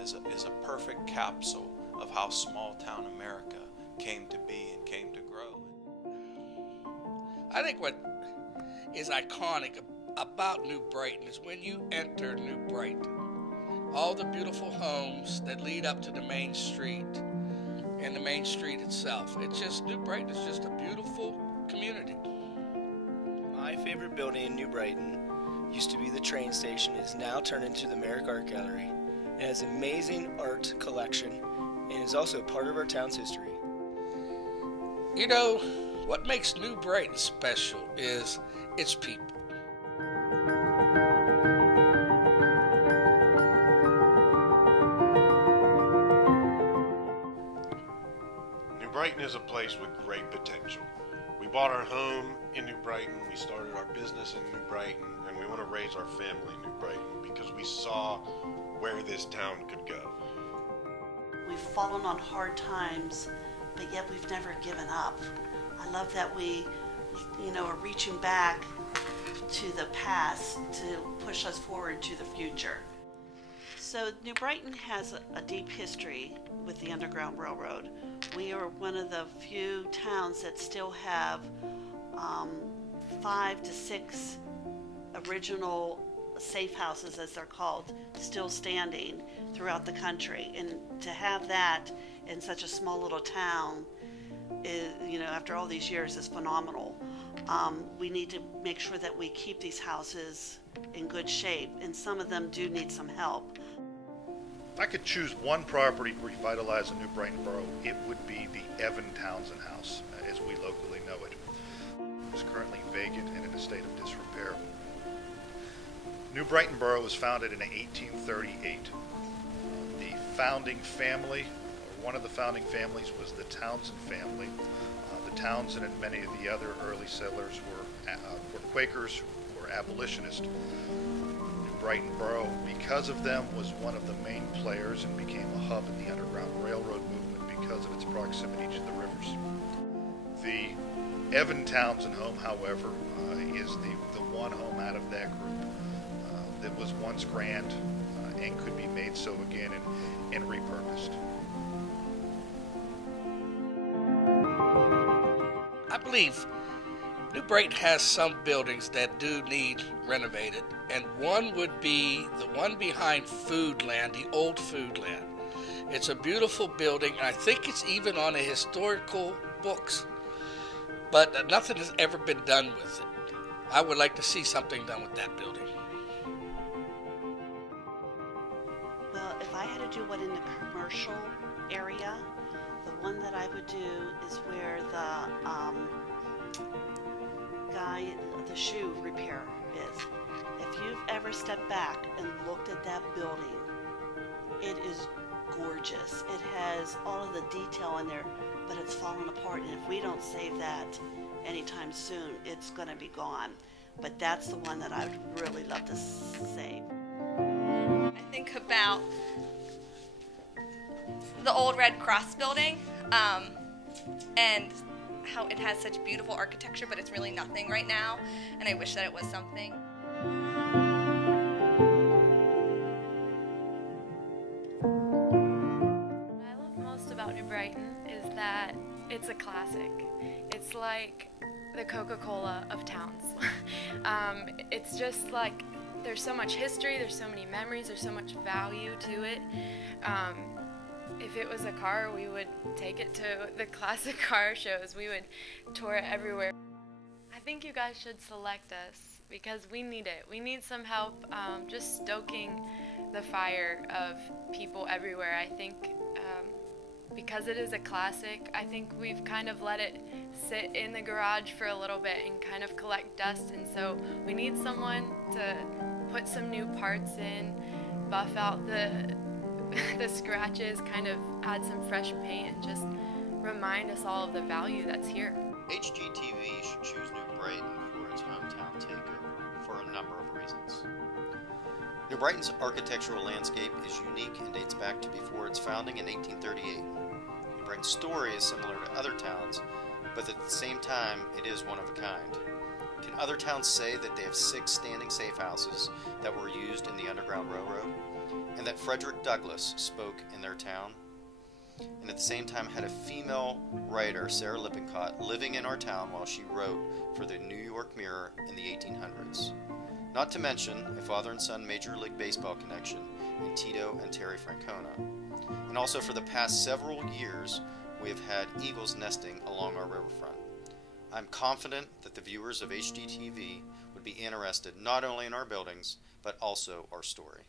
is a perfect capsule of how small town America came to be and came to grow. I think what is iconic about New Brighton is when you enter New Brighton, all the beautiful homes that lead up to the main street and the main street itself. It's just, New Brighton is just a beautiful community. My favorite building in New Brighton used to be the train station. It is now turned into the Merrick Art Gallery. It has an amazing art collection and is also part of our town's history. You know, what makes New Brighton special is its people. New Brighton is a place with great potential. We bought our home in New Brighton, we started our business in New Brighton, and we want to raise our family in New Brighton because we saw where this town could go. We've fallen on hard times, but yet we've never given up. I love that we, are reaching back to the past to push us forward to the future. So New Brighton has a deep history with the Underground Railroad. We are one of the few towns that still have 5 to 6 original safe houses, as they're called, still standing throughout the country. And to have that in such a small little town is, after all these years, is phenomenal. We need to make sure that we keep these houses in good shape, and some of them do need some help. If I could choose one property to revitalize in New Brighton Borough, it would be the Evan Townsend House, as we locally know it. It's currently vacant and in a state of disrepair. New Brighton Borough was founded in 1838. The founding family, or one of the founding families, was the Townsend family. The Townsend and many of the other early settlers were Quakers or abolitionists. Brighton Borough, because of them, was one of the main players and became a hub in the Underground Railroad movement because of its proximity to the rivers. The Evan Townsend home, however, is the one home out of that group that was once grand and could be made so again and repurposed. I believe New Brighton has some buildings that do need renovated, and one would be the one behind Foodland, the old Foodland. It's a beautiful building, and I think it's even on the historical books, but nothing has ever been done with it. I would like to see something done with that building. Well, if I had to do one in the commercial area, the one that I would do is where the guy, the shoe repair is. If you've ever stepped back and looked at that building, it is gorgeous. It has all of the detail in there, but it's fallen apart, and if we don't save that anytime soon, it's going to be gone. But that's the one that I would really love to save. I think about the old Red Cross building, and how it has such beautiful architecture, but it's really nothing right now, and I wish that it was something. What I love most about New Brighton is that it's a classic. It's like the Coca-Cola of towns. It's just like there's so much history, there's so many memories, there's so much value to it. If it was a car, we would take it to the classic car shows. We would tour it everywhere. I think you guys should select us because we need it. We need some help just stoking the fire of people everywhere. I think because it is a classic, I think we've kind of let it sit in the garage for a little bit and kind of collect dust, and so we need someone to put some new parts in, buff out the scratches, kind of add some fresh paint, and just remind us all of the value that's here. HGTV should choose New Brighton for its hometown takeover for a number of reasons. New Brighton's architectural landscape is unique and dates back to before its founding in 1838. New Brighton's story is similar to other towns, but at the same time, it is one of a kind. Can other towns say that they have 6 standing safe houses that were used in the Underground Railroad? and that Frederick Douglass spoke in their town, and at the same time had a female writer, Sarah Lippincott, living in our town while she wrote for the New York Mirror in the 1800s. Not to mention a father and son Major League Baseball connection in Tito and Terry Francona. And also for the past several years, we have had eagles nesting along our riverfront. I'm confident that the viewers of HGTV would be interested not only in our buildings, but also our story.